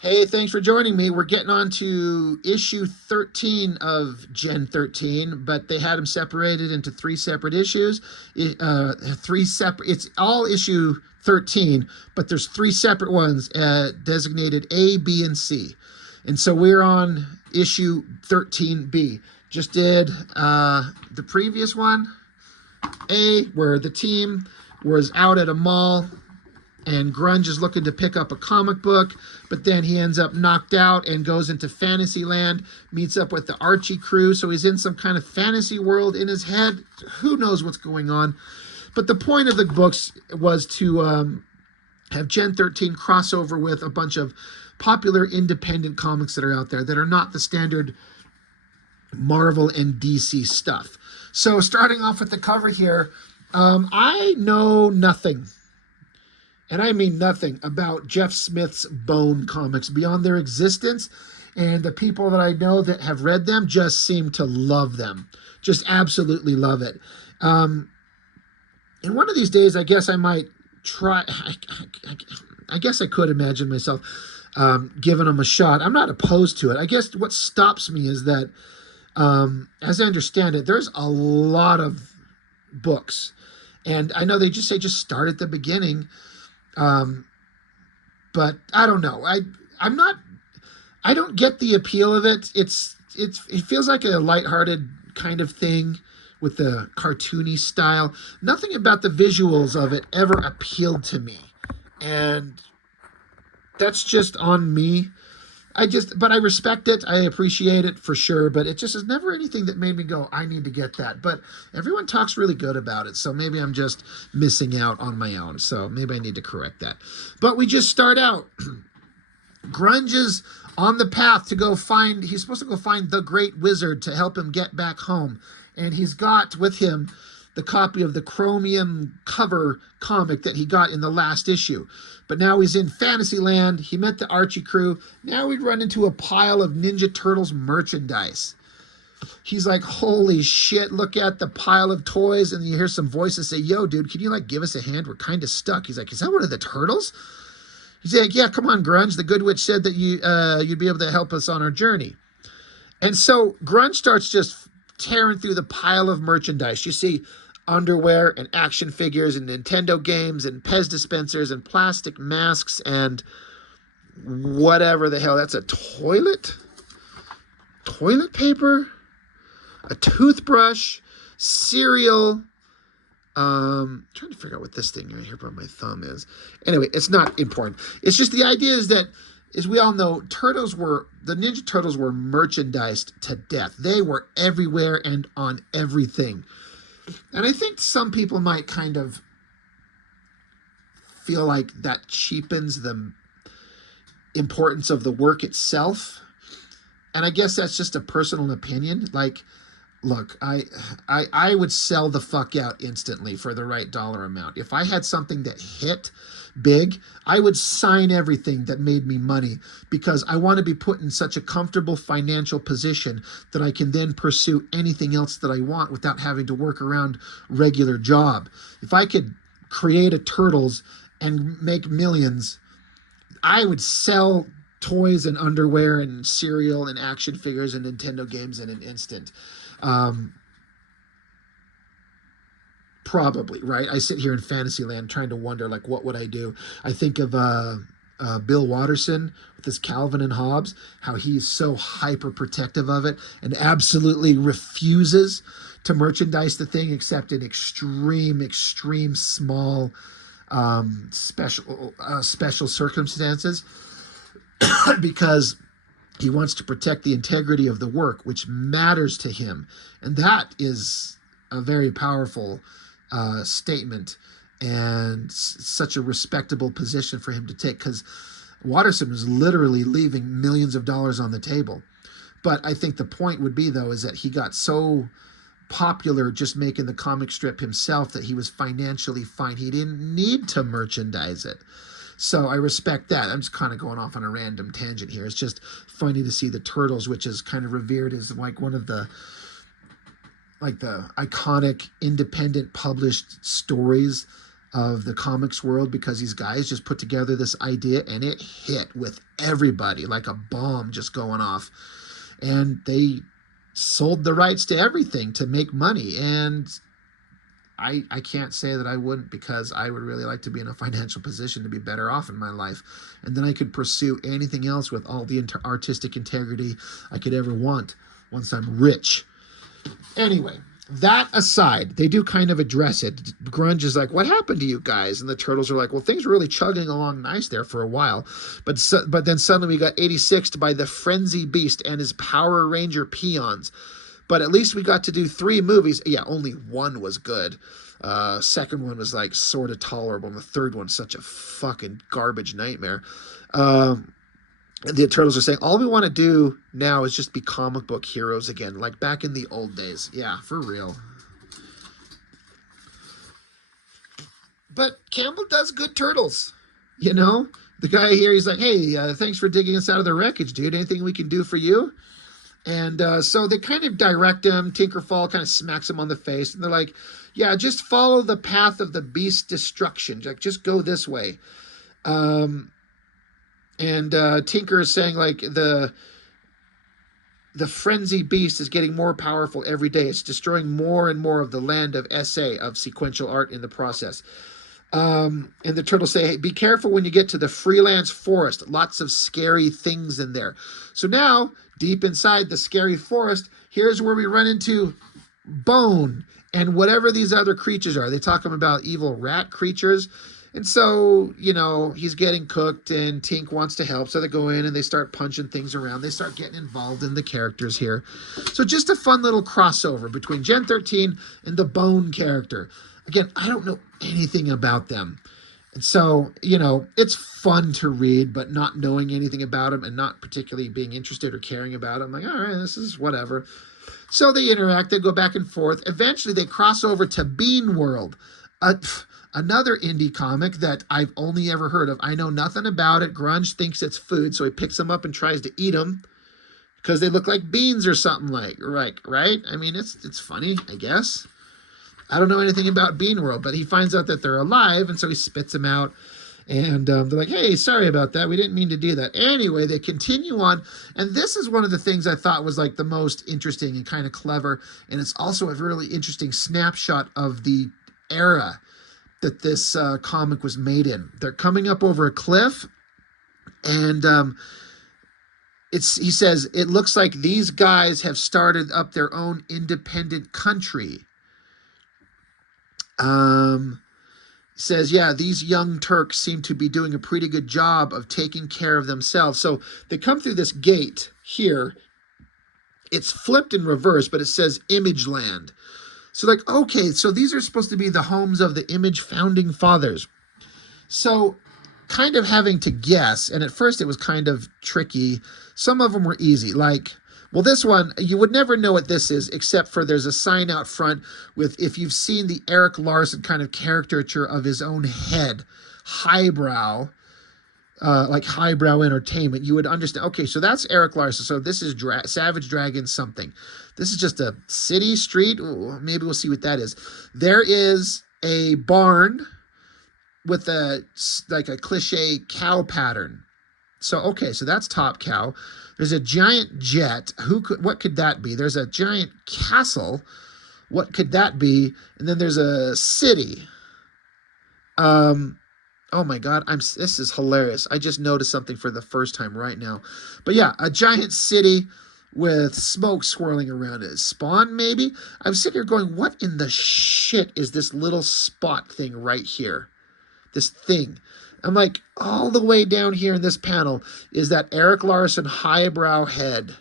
Hey, thanks for joining me. We're getting on to issue 13 of Gen 13, but they had them separated into three separate issues. It's all issue 13, but there's three separate ones designated A, B, and C. And so we're on issue 13B. Just did the previous one, A, where the team was out at a mall and Grunge is looking to pick up a comic book, but then he ends up knocked out and goes into Fantasyland, meets up with the Archie crew, so he's in some kind of fantasy world in his head. Who knows what's going on? But the point of the books was to have Gen 13 crossover with a bunch of popular independent comics that are out there that are not the standard Marvel and DC stuff. So starting off with the cover here, I know nothing, and I mean nothing, about Jeff Smith's Bone comics beyond their existence. And the people that I know that have read them just seem to love them, just absolutely love it. And one of these days, I guess I might try. I guess I could imagine myself giving them a shot. I'm not opposed to it. I guess what stops me is that, as I understand it, there's a lot of books, and I know they just say just start at the beginning. Um, but I don't know. I'm not. I don't get the appeal of it. It feels like a lighthearted kind of thing with the cartoony style. Nothing about the visuals of it ever appealed to me, and that's just on me. But I respect it. I appreciate it for sure. But it just is never anything that made me go, I need to get that. But everyone talks really good about it. So maybe I'm just missing out on my own. So maybe I need to correct that. But we just start out. Grunge is on the path to go find, he's supposed to go find the Great Wizard to help him get back home. And he's got with him the copy of the chromium cover comic that he got in the last issue. But now he's in Fantasyland. He met the Archie crew. Now we run into a pile of Ninja Turtles merchandise. He's like, holy shit, look at the pile of toys. And you hear some voices say, yo, dude, can you like give us a hand? We're kind of stuck. He's like, is that one of the turtles? He's like, yeah, come on, Grunge. The good witch said that you'd be able to help us on our journey. And so Grunge starts just tearing through the pile of merchandise. You see underwear and action figures and Nintendo games and Pez dispensers and plastic masks and whatever the hell. That's a toilet paper, a toothbrush, cereal. Trying to figure out what this thing right here by my thumb is. Anyway, it's not important. It's just the idea is that, as we all know, the Ninja Turtles were merchandised to death. They were everywhere and on everything. And I think some people might kind of feel like that cheapens the importance of the work itself. And I guess that's just a personal opinion. Like, look, I would sell the fuck out instantly for the right dollar amount. If I had something that hit big, I would sign everything that made me money, because I want to be put in such a comfortable financial position that I can then pursue anything else that I want without having to work around regular job. If I could create a Turtles and make millions, I would sell toys and underwear and cereal and action figures and Nintendo games in an instant. Um, Probably, right? I sit here in Fantasyland trying to wonder, like, what would I do? I think of Bill Watterson with his Calvin and Hobbes, how he's so hyper protective of it and absolutely refuses to merchandise the thing except in extreme small special circumstances, because he wants to protect the integrity of the work, which matters to him. And that is a very powerful statement, and such a respectable position for him to take, because Watterson was literally leaving millions of dollars on the table. But I think the point would be, though, is that he got so popular just making the comic strip himself that he was financially fine. He didn't need to merchandise it. So I respect that. I'm just kind of going off on a random tangent here. It's just funny to see the Turtles, which is kind of revered as like one of the iconic independent published stories of the comics world, because these guys just put together this idea and it hit with everybody like a bomb just going off. And they sold the rights to everything to make money. And I can't say that I wouldn't, because I would really like to be in a financial position to be better off in my life. And then I could pursue anything else with all the artistic integrity I could ever want once I'm rich. Anyway, that aside, they do kind of address it. Grunge is like, what happened to you guys? And the Turtles are like, well, things were really chugging along nice there for a while. But then suddenly we got 86'd by the Frenzy Beast and his Power Ranger peons. But at least we got to do 3 movies. Yeah, only one was good. Second one was like sort of tolerable. And the third one, such a fucking garbage nightmare. The Turtles are saying, all we want to do now is just be comic book heroes again, like back in the old days. Yeah, for real. But Campbell does good Turtles. You know? The guy here, he's like, hey, thanks for digging us out of the wreckage, dude. Anything we can do for you? And so they kind of direct him. Tinkerfell kind of smacks him on the face. And they're like, yeah, just follow the path of the beast's destruction. Like, just go this way. And Tinker is saying, like, the frenzy beast is getting more powerful every day. It's destroying more and more of the land of SA, of sequential art in the process. And the Turtles say, hey, be careful when you get to the freelance forest. Lots of scary things in there. So now, deep inside the scary forest, here's where we run into Bone and whatever these other creatures are. They talk about evil rat creatures. And so, you know, he's getting cooked and Tink wants to help. So they go in and they start punching things around. They start getting involved in the characters here. So just a fun little crossover between Gen 13 and the Bone character. Again, I don't know anything about them. And so, you know, it's fun to read, but not knowing anything about them and not particularly being interested or caring about them. Like, all right, this is whatever. So they interact, they go back and forth. Eventually they cross over to Bean World, another indie comic that I've only ever heard of. I know nothing about it. Grunge thinks it's food, so he picks them up and tries to eat them because they look like beans or something right? I mean, it's funny, I guess. I don't know anything about Bean World, but he finds out that they're alive, and so he spits them out. And they're like, hey, sorry about that. We didn't mean to do that. Anyway, they continue on. And this is one of the things I thought was like the most interesting and kind of clever. And it's also a really interesting snapshot of the era that this comic was made in. They're coming up over a cliff. And he says, it looks like these guys have started up their own independent country. Says, yeah, these young Turks seem to be doing a pretty good job of taking care of themselves. So they come through this gate here. It's flipped in reverse, but it says Image Land. So like, okay, so these are supposed to be the homes of the Image founding fathers. So kind of having to guess, and at first it was kind of tricky. Some of them were easy, like, well, this one, you would never know what this is, except for there's a sign out front with, if you've seen the Eric Larson kind of caricature of his own head, highbrow, like highbrow entertainment, you would understand, okay, so that's Eric Larson. So this is Savage Dragon something. This is just a city street. Ooh, maybe we'll see what that is. There is a barn with like a cliche cow pattern. So, okay, so that's Top Cow. There's a giant jet. What could that be? There's a giant castle. What could that be? And then there's a city. Oh my God, this is hilarious. I just noticed something for the first time right now. But yeah, a giant city with smoke swirling around it. Spawn, maybe? I'm sitting here going, what in the shit is this little spot thing right here? This thing. I'm like, all the way down here in this panel is that Eric Larson highbrow head.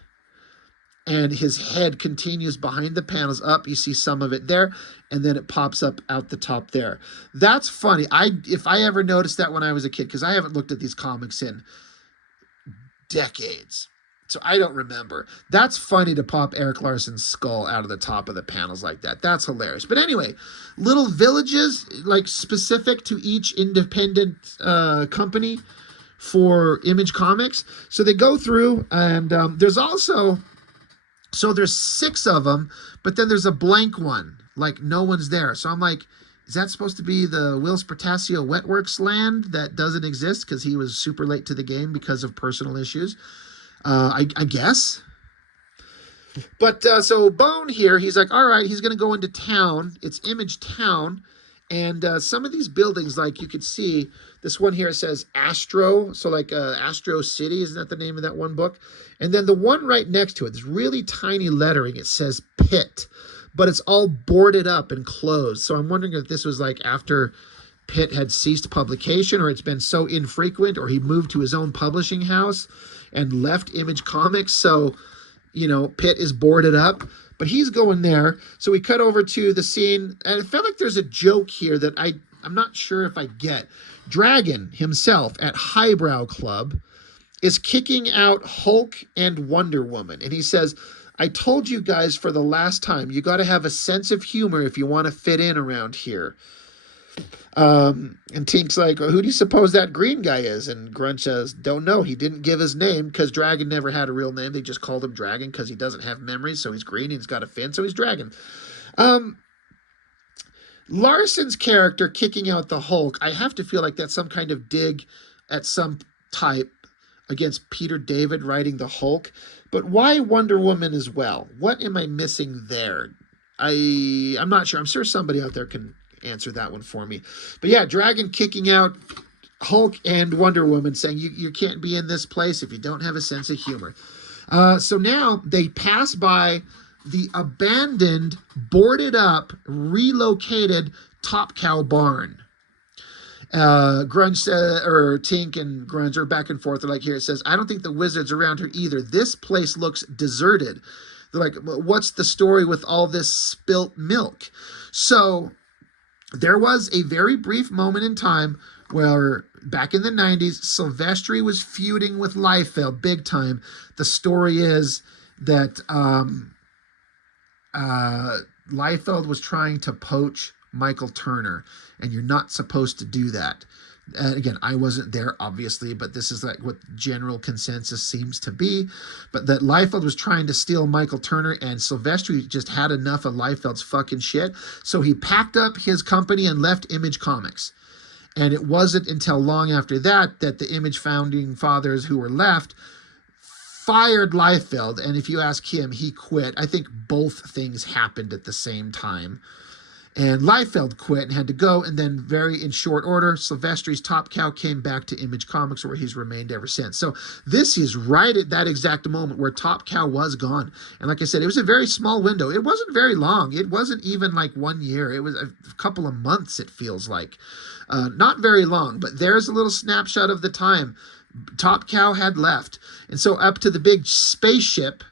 And his head continues behind the panels up. You see some of it there. And then it pops up out the top there. That's funny. If I ever noticed that when I was a kid, because I haven't looked at these comics in decades. So I don't remember. That's funny to pop Eric Larson's skull out of the top of the panels like that. That's hilarious. But anyway, little villages, like specific to each independent company for Image Comics. So they go through, and there's also, so there's 6 of them, but then there's a blank one, like no one's there. So I'm like, is that supposed to be the Wills Portasio Wetworks land that doesn't exist because he was super late to the game because of personal issues? I guess. But so Bone here, he's like, all right, he's going to go into town. It's Image Town. And some of these buildings, like you could see, this one here says Astro. So like Astro City, isn't that the name of that one book? And then the one right next to it, this really tiny lettering, it says Pit. But it's all boarded up and closed. So I'm wondering if this was like after Pitt had ceased publication, or it's been so infrequent, or he moved to his own publishing house and left Image Comics. So, you know, Pitt is boarded up, but he's going there. So we cut over to the scene, and it felt like there's a joke here that I'm not sure if I get. Dragon himself at Highbrow Club is kicking out Hulk and Wonder Woman. And he says, I told you guys for the last time, you got to have a sense of humor if you want to fit in around here. And Tink's like, well, who do you suppose that green guy is? And Grunge says, don't know. He didn't give his name because Dragon never had a real name. They just called him Dragon because he doesn't have memories. So he's green. He's got a fin. So he's Dragon. Larson's character kicking out the Hulk, I have to feel like that's some kind of dig at some type against Peter David writing the Hulk. But why Wonder Woman as well? What am I missing there? I'm not sure. I'm sure somebody out there can answer that one for me. But yeah, Dragon kicking out Hulk and Wonder Woman, saying you can't be in this place if you don't have a sense of humor. So now they pass by the abandoned, boarded up, relocated Top Cow barn. Grunge or Tink and Grunge are back and forth. They're like, here it says, I don't think the wizard's around here either. This place looks deserted. They're like, what's the story with all this spilt milk? So there was a very brief moment in time where back in the 90s, Silvestri was feuding with Liefeld big time. The story is that Liefeld was trying to poach Michael Turner, and you're not supposed to do that. And again, I wasn't there, obviously, but this is like what general consensus seems to be. But that Liefeld was trying to steal Michael Turner, and Silvestri just had enough of Liefeld's fucking shit. So he packed up his company and left Image Comics. And it wasn't until long after that that the Image founding fathers who were left fired Liefeld. And if you ask him, he quit. I think both things happened at the same time. And Liefeld quit and had to go, and then very in short order, Silvestri's Top Cow came back to Image Comics, where he's remained ever since. So this is right at that exact moment where Top Cow was gone. And like I said, it was a very small window. It wasn't very long. It wasn't even like 1 year. It was a couple of months, it feels like. Not very long, but there's a little snapshot of the time. Top Cow had left. And so up to the big spaceship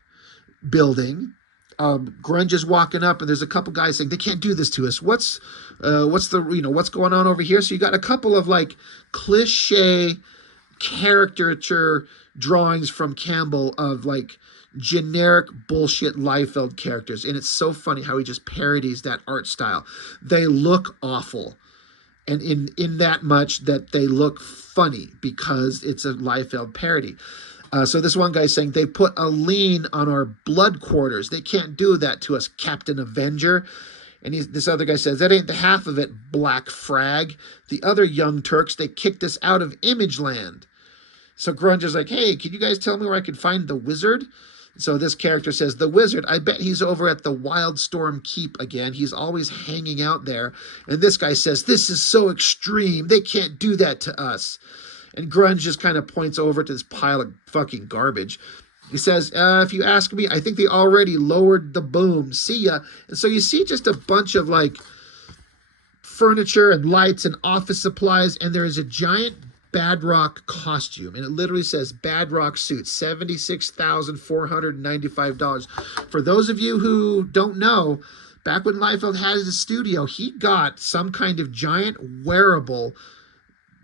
building, Grunge is walking up, and there's a couple guys saying, they can't do this to us. What's going on over here? So you got a couple of like cliche caricature drawings from Campbell of like generic bullshit Liefeld characters. And it's so funny how he just parodies that art style. They look awful. And in that much that they look funny because it's a Liefeld parody. So this one guy's saying, they put a lien on our blood quarters. They can't do that to us, Captain Avenger. And this other guy says, that ain't the half of it, Black Frag. The other young Turks, they kicked us out of Image Land. So Grunge is like, hey, can you guys tell me where I can find the wizard? So this character says, the wizard, I bet he's over at the Wildstorm Keep again. He's always hanging out there. And this guy says, this is so extreme. They can't do that to us. And Grunge just kind of points over to this pile of fucking garbage. He says, if you ask me, I think they already lowered the boom. See ya. And so you see just a bunch of like furniture and lights and office supplies. And there is a giant Badrock costume. And it literally says Badrock suit, $76,495. For those of you who don't know, back when Liefeld had his studio, he got some kind of giant wearable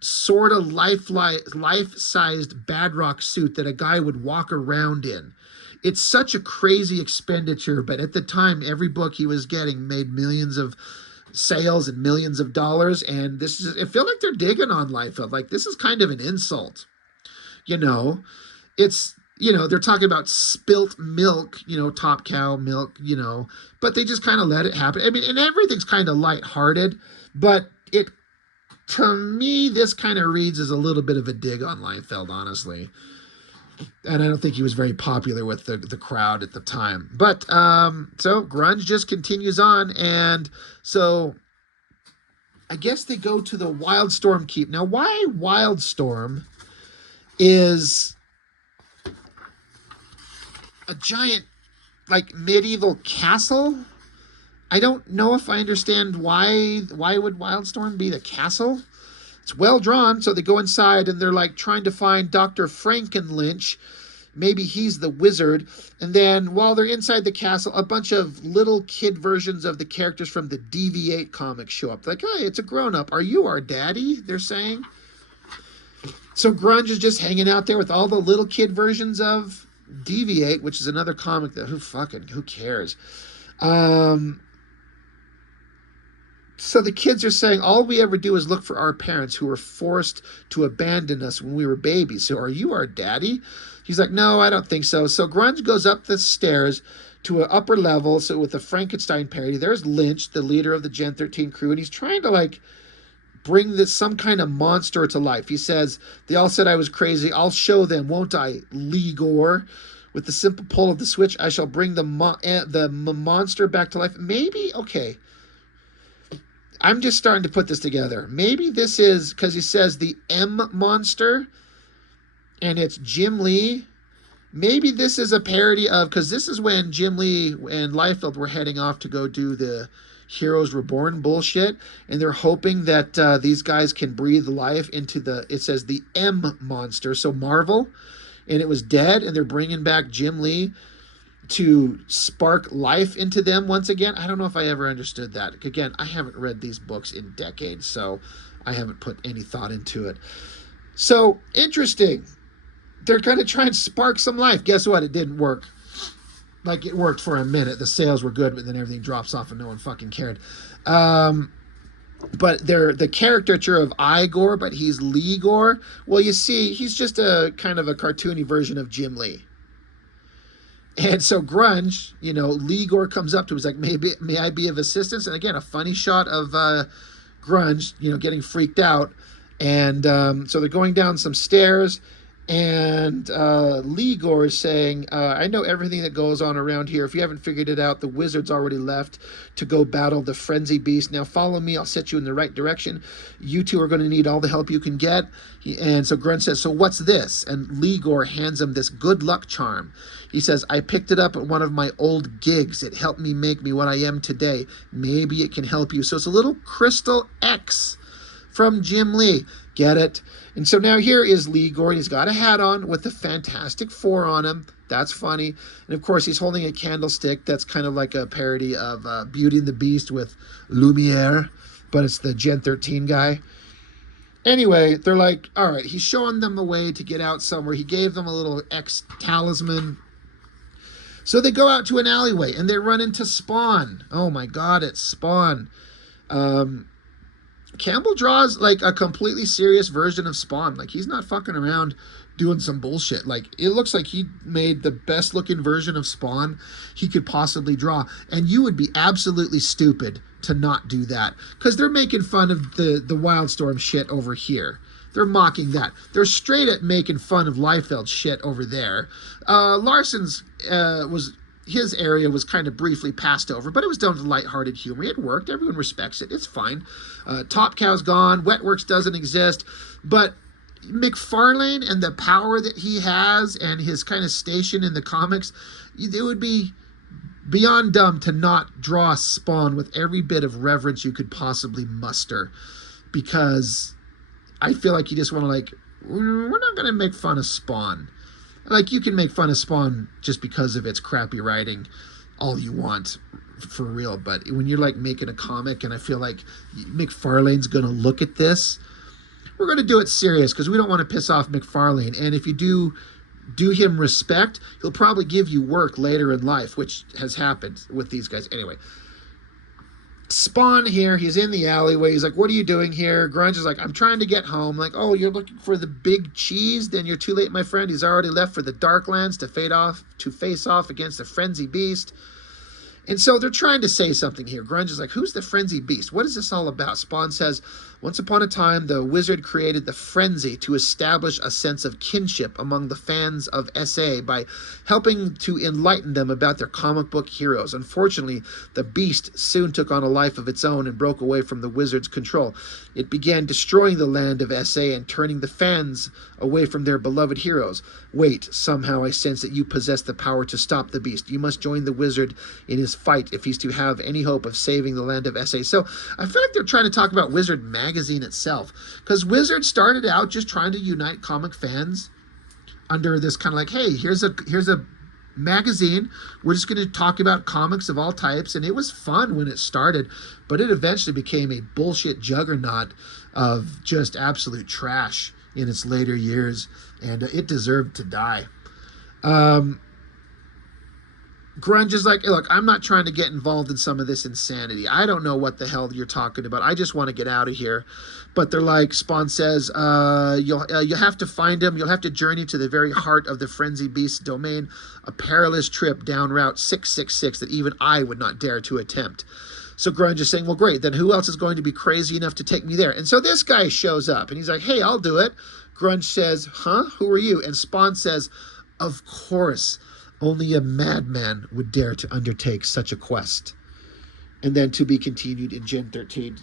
sort of life-sized Badrock suit that a guy would walk around in. It's such a crazy expenditure, but at the time, every book he was getting made millions of sales and millions of dollars, and I feel like they're digging on Liefeld. Like, this is kind of an insult. You know, it's they're talking about spilt milk, top cow milk, but they just kind of let it happen. I mean, and everything's kind of lighthearted, but to me, this kind of reads as a little bit of a dig on Liefeld, honestly. And I don't think he was very popular with the crowd at the time. But so grunge just continues on, and so I guess they go to the Wildstorm Keep. Now, why Wildstorm is a giant, like, medieval castle? I don't know if I understand why would Wildstorm be the castle? It's well drawn, so they go inside and they're like trying to find Dr. Frankenlynch. Maybe he's the wizard. And then while they're inside the castle, a bunch of little kid versions of the characters from the DV8 comics show up. Like, hey, it's a grown-up. Are you our daddy? They're saying. So grunge is just hanging out there with all the little kid versions of DV8, which is another comic that who cares? So the kids are saying, all we ever do is look for our parents who were forced to abandon us when we were babies. So are you our daddy? He's like, no, I don't think so. So grunge goes up the stairs to an upper level. So with the Frankenstein parody, there's Lynch, the leader of the Gen 13 crew. And he's trying to like bring some kind of monster to life. He says, they all said I was crazy. I'll show them, won't I, Ligor? With the simple pull of the switch, I shall bring the monster back to life. Maybe, okay. I'm just starting to put this together. Maybe this is, because he says the M monster, and it's Jim Lee. Maybe this is a parody of, because this is when Jim Lee and Liefeld were heading off to go do the Heroes Reborn bullshit, and they're hoping that these guys can breathe life into it says the M monster, so Marvel, and it was dead, and they're bringing back Jim Lee to spark life into them once again. I don't know if I ever understood that. Again, I haven't read these books in decades, so I haven't put any thought into it. So, interesting. They're going to try and spark some life. Guess what? It didn't work. Like, it worked for a minute. The sales were good, but then everything drops off and no one fucking cared. But they're the caricature of Igor, but he's Ligor. Well, you see, he's just a kind of a cartoony version of Jim Lee. And so grunge, Ligor comes up to him. He's like, may I be of assistance? And again, a funny shot of grunge, getting freaked out. And so they're going down some stairs. And Ligor is saying, I know everything that goes on around here. If you haven't figured it out, the wizard's already left to go battle the frenzy beast. Now follow me. I'll set you in the right direction. You two are going to need all the help you can get. And so grunge says, so what's this? And Ligor hands him this good luck charm. He says, I picked it up at one of my old gigs. It helped me make me what I am today. Maybe it can help you. So it's a little crystal X from Jim Lee. Get it? And so now here is Ligor, and he's got a hat on with the Fantastic Four on him. That's funny. And of course, he's holding a candlestick that's kind of like a parody of Beauty and the Beast with Lumiere, but it's the Gen 13 guy. Anyway, they're like, all right, he's showing them a way to get out somewhere. He gave them a little X talisman. So they go out to an alleyway, and they run into Spawn. Oh my God, it's Spawn. Campbell draws like a completely serious version of Spawn. Like, he's not fucking around doing some bullshit. Like, it looks like he made the best looking version of Spawn he could possibly draw. And you would be absolutely stupid to not do that, because they're making fun of the Wildstorm shit over here. They're mocking that. They're straight at making fun of Liefeld's shit over there. Larson's his area was kind of briefly passed over, but it was done with lighthearted humor. It worked. Everyone respects it. It's fine. Top Cow's gone. Wetworks doesn't exist. But McFarlane and the power that he has and his kind of station in the comics, it would be beyond dumb to not draw Spawn with every bit of reverence you could possibly muster, because I feel like you just want to, like, we're not going to make fun of Spawn. Like, you can make fun of Spawn just because of its crappy writing all you want, for real. But when you're, like, making a comic, and I feel like McFarlane's going to look at this, we're going to do it serious, because we don't want to piss off McFarlane. And if you do him respect, he'll probably give you work later in life, which has happened with these guys. Anyway, Spawn here, he's in the alleyway. He's like, what are you doing here? Grunge is like, I'm trying to get home. Like, oh, you're looking for the big cheese? Then you're too late, my friend. He's already left for the Darklands to face off against the Frenzy Beast. And so they're trying to say something here. Grunge is like, who's the Frenzy Beast? What is this all about? Spawn says, once upon a time, the wizard created the Frenzy to establish a sense of kinship among the fans of SA by helping to enlighten them about their comic book heroes. Unfortunately, the Beast soon took on a life of its own and broke away from the wizard's control. It began destroying the land of SA and turning the fans away from their beloved heroes. Wait, somehow I sense that you possess the power to stop the Beast. You must join the wizard in his fight if he's to have any hope of saving the land of SA. So I feel like they're trying to talk about Wizard magazine itself, because Wizard started out just trying to unite comic fans under this kind of like, hey, here's a magazine. We're just going to talk about comics of all types, and it was fun when it started, but it eventually became a bullshit juggernaut of just absolute trash in its later years, and it deserved to die. Grunge is like, look, I'm not trying to get involved in some of this insanity. I don't know what the hell you're talking about. I just want to get out of here. But they're like, Spawn says, you'll have to find him. You'll have to journey to the very heart of the Frenzy Beast's domain, a perilous trip down Route 666 that even I would not dare to attempt. So Grunge is saying, well, great, then who else is going to be crazy enough to take me there? And so this guy shows up, and he's like, hey, I'll do it. Grunge says, huh? Who are you? And Spawn says, of course, only a madman would dare to undertake such a quest. And then to be continued in Gen 13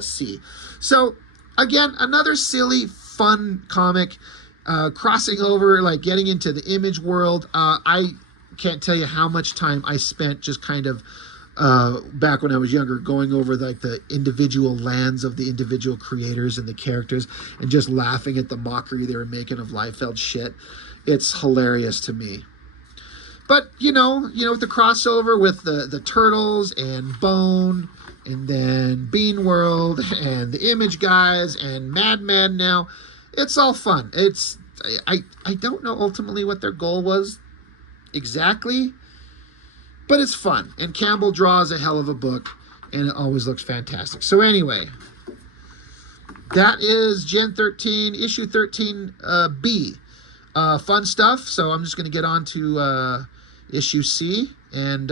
C. So, again, another silly, fun comic, crossing over, like getting into the Image world. I can't tell you how much time I spent just kind of back when I was younger, going over like the individual lands of the individual creators and the characters, and just laughing at the mockery they were making of Liefeld's shit. It's hilarious to me. But, you know, the crossover with the Turtles and Bone, and then Bean World, and the Image guys, and Madman now, it's all fun. I don't know ultimately what their goal was exactly, but it's fun. And Campbell draws a hell of a book, and it always looks fantastic. So anyway, that is Gen 13, issue 13B. Fun stuff. So I'm just going to get on to issue C, and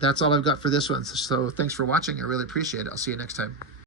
that's all I've got for this one. So thanks for watching. I really appreciate it. I'll see you next time.